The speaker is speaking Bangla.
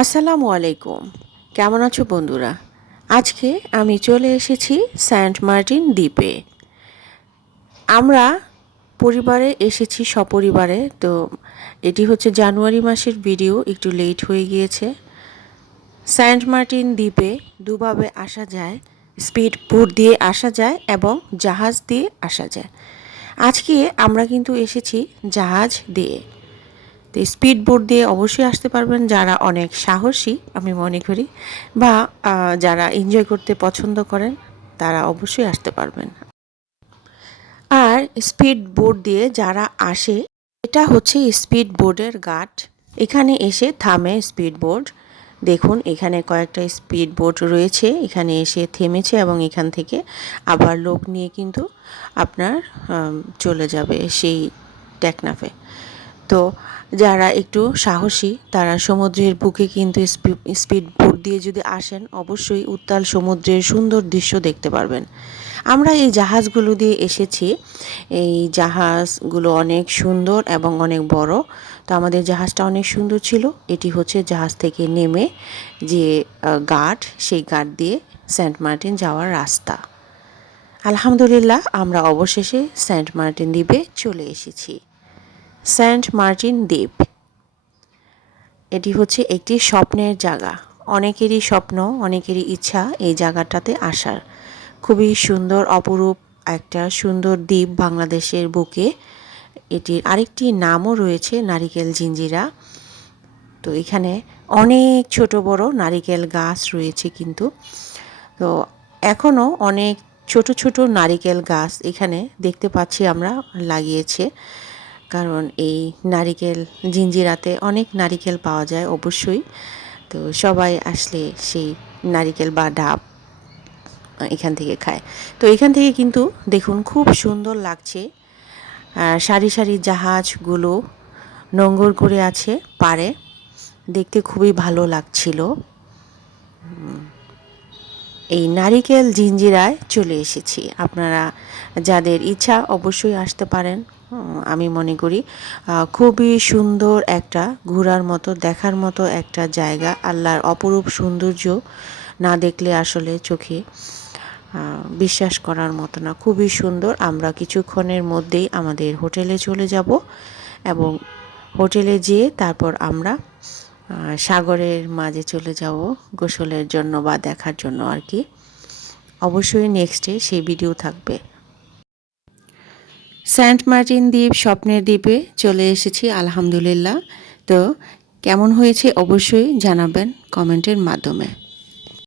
আসসালামু আলাইকুম। কেমন আছো বন্ধুরা? আজকে আমি চলে এসেছি সেন্ট মার্টিন দ্বীপে। আমরা পরিবারে এসেছি সপরিবারে। তো এটি হচ্ছে জানুয়ারি মাসের ভিডিও, একটু লেট হয়ে গিয়েছে। সেন্ট মার্টিন দ্বীপে দুভাবে আসা যায়, স্পিড বোট দিয়ে আসা যায় এবং জাহাজ দিয়ে আসা যায়। আজকে আমরা কিন্তু এসেছি জাহাজ দিয়ে। তো স্পিড বোট দিয়ে অবশ্যই আসতে পারবেন যারা অনেক সাহসী আমি মনে করি, বা যারা এনজয় করতে পছন্দ করেন তারা অবশ্যই আসতে পারবেন। আর স্পিড বোট দিয়ে যারা আসে, এটা হচ্ছে স্পিড বোটের ঘাট। এখানে এসে থামে স্পিড বোট। দেখুন এখানে কয়েকটা স্পিড বোট রয়েছে, এখানে এসে থেমেছে এবং এখান থেকে আবার লোক নিয়ে কিন্তু আপনার চলে যাবে সেই টেকনাফে। তো যারা একটু সাহসী তারা সমুদ্রের বুকে কিন্তু স্পিড বোট দিয়ে যদি আসেন অবশ্যই উত্তাল সমুদ্রের সুন্দর দৃশ্য দেখতে পারবেন। আমরা এই জাহাজগুলো দিয়ে এসেছি। এই জাহাজগুলো অনেক সুন্দর এবং অনেক বড়। তো আমাদের জাহাজটা অনেক সুন্দর ছিল। এটি হচ্ছে জাহাজ থেকে নেমে যে ঘাট, সেই ঘাট দিয়ে সেন্ট মার্টিন যাওয়ার রাস্তা। আলহামদুলিল্লাহ আমরা অবশেষে সেন্ট মার্টিন দ্বীপে চলে এসেছি। সেন্ট মার্টিন দ্বীপ এটি হচ্ছে একটি স্বপ্নের জায়গা। অনেকেরই স্বপ্ন, অনেকেরই ইচ্ছা এই জায়গাটাতে আসার। খুবই সুন্দর, অপরূপ একটা সুন্দর দ্বীপ বাংলাদেশের বুকে। এটির আরেকটি নামও রয়েছে নারিকেল জিঞ্জিরা। তো এখানে অনেক ছোট বড় নারিকেল গাছ রয়েছে কিন্তু। তো এখনও অনেক ছোট ছোট নারিকেল গাছ এখানে দেখতে পাচ্ছি আমরা লাগিয়েছে। কারণ এই নারিকেল জিঞ্জিরাতে অনেক নারিকেল পাওয়া যায় অবশ্যই। তো সবাই আসলে সেই নারিকেল বা ডাব এখান থেকে খায়। তো এখান থেকে কিন্তু দেখুন খুব সুন্দর লাগছে। সারি সারি জাহাজগুলো নোঙর করে আছে পাড়ে, দেখতে খুবই ভালো লাগছিল। এই নারিকেল জিঞ্জিরায় চলে এসেছি। আপনারা যাদের ইচ্ছা অবশ্যই আসতে পারেন। আমি মনে করি খুবই সুন্দর একটা ঘোরার মতো, দেখার মতো একটা জায়গা। আল্লাহর অপরূপ সৌন্দর্য না দেখলে আসলে চোখে বিশ্বাস করার মতো না। খুবই সুন্দর। আমরা কিছুক্ষণের মধ্যেই আমাদের হোটেলে চলে যাব এবং হোটেলে যেয়ে তারপর আমরা সাগরের মাঝে চলে যাব গোসলের জন্য বা দেখার জন্য আর কি। অবশ্যই নেক্সটে সেই ভিডিও থাকবে। সেন্ট মার্টিন দ্বীপ স্বপ্নের দ্বীপে চলে এসেছি আলহামদুলিল্লাহ। তো কেমন হয়েছে অবশ্যই জানাবেন কমেন্টের মাধ্যমে।